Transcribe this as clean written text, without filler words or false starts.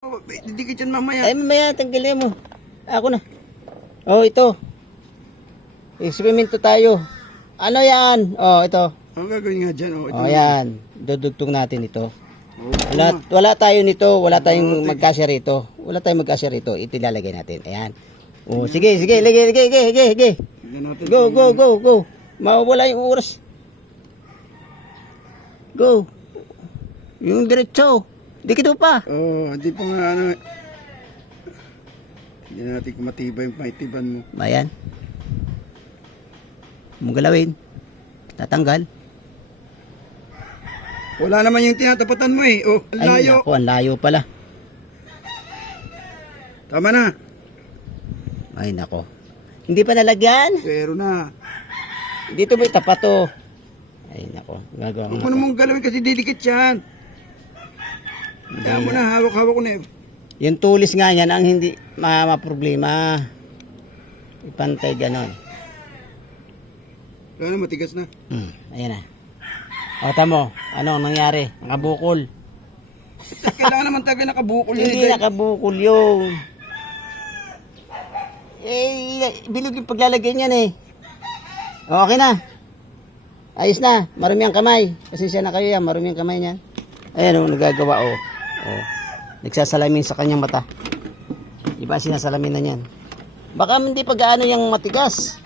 Didikit yan mamaya. Ay, mamaya, tanggalin mo. Ako na. Oh, ito. Eksperimento tayo. Ano yan? Oh, ito. Ang gagawin nga dyan. Oh, yan. Dudugtong natin ito. Wala tayo nito. Wala tayong magkasya rito. Wala tayong magkasya rito. Ito ilalagay natin. Ayan. Oh, sige. Lagay. Go. Mawawala yung oras. Go. Yung diretso. Dikit pa. Hindi pa nga ano. Hindi natin kung matibay yung paitiban mo. Ayan. Mong galawin. Tatanggal. Wala naman yung tinatapatan mo eh. Oh, ang Ay, layo. naku, ang layo pala. Tama na. Ay, nako. Hindi pa nalagyan. Pero na. Dito may tapat to. Ay, nako. Gagawin Huwag mo namang galawin kasi didikit yan. Kaya mo na, hawak-hawak ko na eh. Yung tulis nga yan ang hindi ma-problema. Ipantay ganon. Wala na, matigas na. Ayan na. O, tamo. Ano ang nangyari? Nakabukol. Kailangan naman tayo nakabukol yun. Hindi nakabukol yun. Bilog yung paglalagay niyan eh. O, okay na. Ayos na. Marumi ang kamay. Pasensya na kayo yan. Marumi ang kamay niyan. Ayan o, nagagawa o. Nagsasalamin sa kanyang mata. Iba sinasalamin na niyan. Baka hindi pa gaano yung matigas.